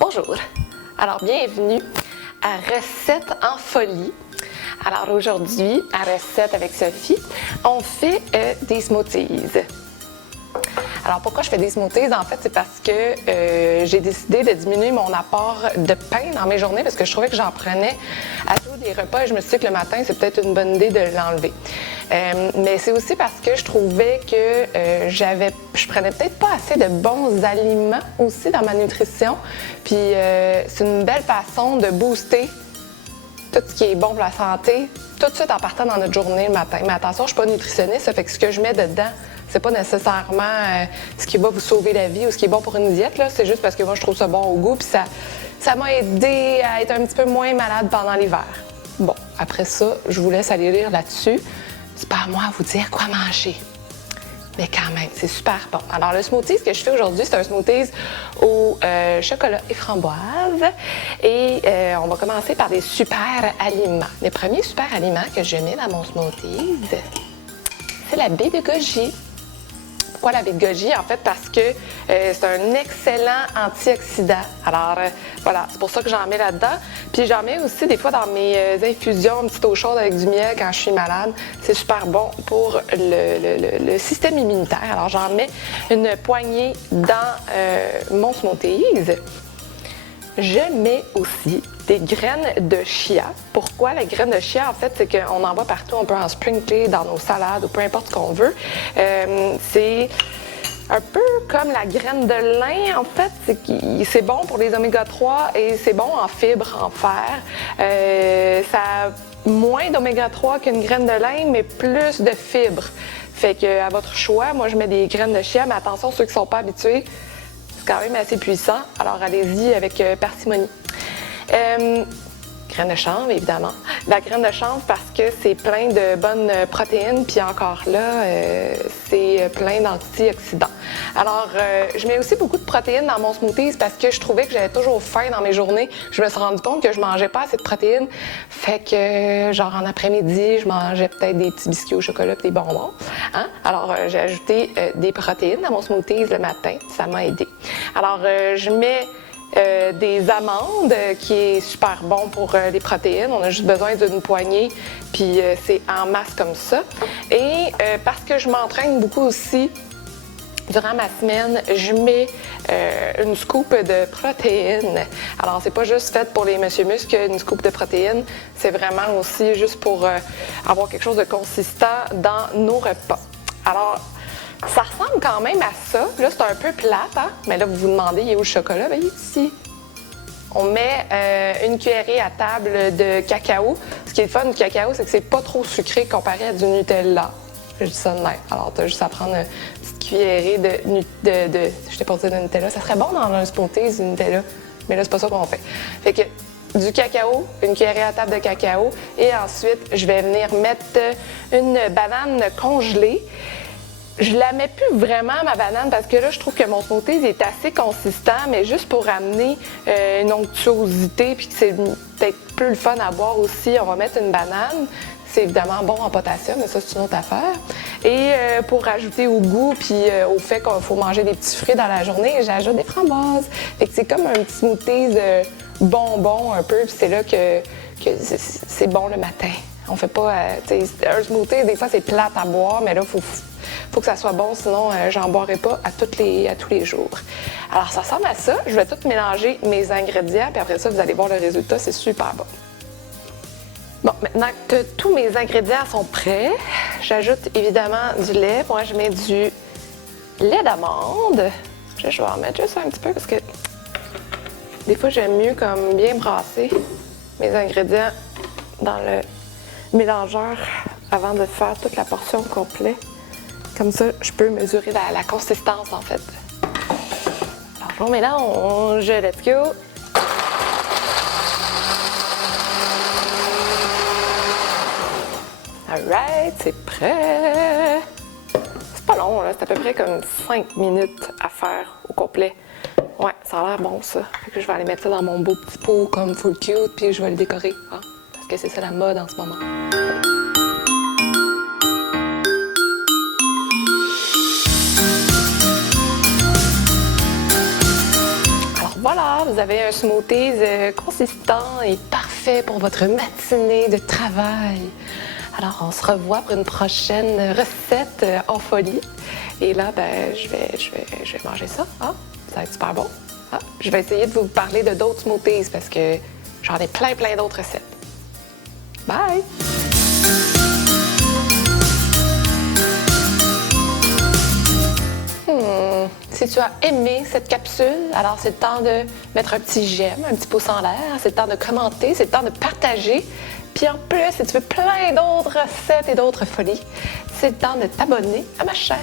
Bonjour, alors bienvenue à Recette en folie. Alors aujourd'hui, à Recette avec Sophie, on fait des smoothies. Alors pourquoi je fais des smoothies? En fait, c'est parce que j'ai décidé de diminuer mon apport de pain dans mes journées parce que je trouvais que j'en prenais à tous les repas et je me suis dit que le matin, c'est peut-être une bonne idée de l'enlever. Mais c'est aussi parce que je trouvais que je prenais peut-être pas assez de bons aliments aussi dans ma nutrition. Puis c'est une belle façon de booster tout ce qui est bon pour la santé, tout de suite en partant dans notre journée le matin. Mais attention, je ne suis pas nutritionniste, ça fait que ce que je mets dedans, c'est pas nécessairement ce qui va vous sauver la vie ou ce qui est bon pour une diète, là. C'est juste parce que moi, je trouve ça bon au goût, puis ça m'a aidé à être un petit peu moins malade pendant l'hiver. Bon, après ça, je vous laisse aller lire là-dessus. C'est pas à moi à vous dire quoi manger. Mais quand même, c'est super bon. Alors, le smoothie, ce que je fais aujourd'hui, c'est un smoothie au chocolat et framboise. Et on va commencer par des super aliments. Les premiers super aliments que je mets dans mon smoothie, c'est la baie de goji. Pourquoi la baie de goji? En fait, parce que c'est un excellent antioxydant. Alors, voilà, c'est pour ça que j'en mets là-dedans. Puis j'en mets aussi des fois dans mes infusions, une petite eau chaude avec du miel quand je suis malade. C'est super bon pour le système immunitaire. Alors, j'en mets une poignée dans mon smoothies. Je mets aussi des graines de chia. Pourquoi les graines de chia? En fait, c'est qu'on en voit partout. On peut en sprinkler dans nos salades ou peu importe ce qu'on veut. C'est un peu comme la graine de lin, en fait. C'est bon pour les oméga 3 et c'est bon en fibres, en fer. Ça a moins d'oméga 3 qu'une graine de lin, mais plus de fibres. Fait que à votre choix, moi, je mets des graines de chia, mais attention, ceux qui ne sont pas habitués, c'est quand même assez puissant, alors allez-y avec parcimonie. Graine de chanvre, évidemment. La graine de chanvre parce que c'est plein de bonnes protéines, puis encore là, c'est plein d'antioxydants. Alors, je mets aussi beaucoup de protéines dans mon smoothie parce que je trouvais que j'avais toujours faim dans mes journées. Je me suis rendu compte que je mangeais pas assez de protéines. Fait que, genre en après-midi, je mangeais peut-être des petits biscuits au chocolat et des bonbons. Hein? Alors, j'ai ajouté des protéines dans mon smoothie le matin. Ça m'a aidé. Alors, je mets des amandes, qui est super bon pour les protéines. On a juste besoin d'une poignée, puis c'est en masse comme ça. Et parce que je m'entraîne beaucoup aussi, durant ma semaine, je mets une scoop de protéines. Alors, c'est pas juste fait pour les monsieur muscles, une scoop de protéines. C'est vraiment aussi juste pour avoir quelque chose de consistant dans nos repas. Alors, ça ressemble quand même à ça. Là, c'est un peu plate, hein? Mais là, vous vous demandez, il est où le chocolat? Bien, il est ici. On met une cuillerée à table de cacao. Ce qui est le fun du cacao, c'est que c'est pas trop sucré comparé à du Nutella. Je dis ça de même. Alors, tu as juste à prendre une petite cuillerée je t'ai pas dit de Nutella. Ça serait bon dans un smoothie, du Nutella. Mais là, c'est pas ça qu'on fait. Fait que du cacao, une cuillerée à table de cacao. Et ensuite, je vais venir mettre une banane congelée. Je la mets plus vraiment, ma banane, parce que là, je trouve que mon smoothie est assez consistant, mais juste pour amener une onctuosité, puis que c'est peut-être plus le fun à boire aussi, on va mettre une banane. C'est évidemment bon en potassium, mais ça, c'est une autre affaire. Et pour rajouter au goût, puis au fait qu'il faut manger des petits fruits dans la journée, j'ajoute des framboises. Fait que c'est comme un petit smoothie bonbon un peu, puis c'est là que c'est bon le matin. On fait pas, un smoothie, des fois, c'est plate à boire, mais là, faut que ça soit bon, sinon j'en boirai pas à tous les jours. Alors, ça ressemble à ça. Je vais tout mélanger mes ingrédients, puis après ça, vous allez voir le résultat, c'est super bon. Bon, maintenant que tous mes ingrédients sont prêts, j'ajoute évidemment du lait. Moi, je mets du lait d'amande. Je vais en mettre juste un petit peu parce que des fois, j'aime mieux comme bien brasser mes ingrédients dans le mélangeur avant de faire toute la portion complète. Comme ça, je peux mesurer la consistance, en fait. Alors, on mélange. Let's go! Alright, c'est prêt! C'est pas long, là. C'est à peu près comme 5 minutes à faire au complet. Ouais, ça a l'air bon, ça. Fait que je vais aller mettre ça dans mon beau petit pot comme full cute, puis je vais le décorer. Hein? Parce que c'est ça la mode en ce moment. Voilà, vous avez un smoothie consistant et parfait pour votre matinée de travail. Alors, on se revoit pour une prochaine recette en folie. Et là, ben, je vais manger ça. Ah, ça va être super bon. Ah, je vais essayer de vous parler de d'autres smoothies parce que j'en ai plein d'autres recettes. Bye! Si tu as aimé cette capsule, alors c'est le temps de mettre un petit j'aime, un petit pouce en l'air, c'est le temps de commenter, c'est le temps de partager. Puis en plus, si tu veux plein d'autres recettes et d'autres folies, c'est le temps de t'abonner à ma chaîne.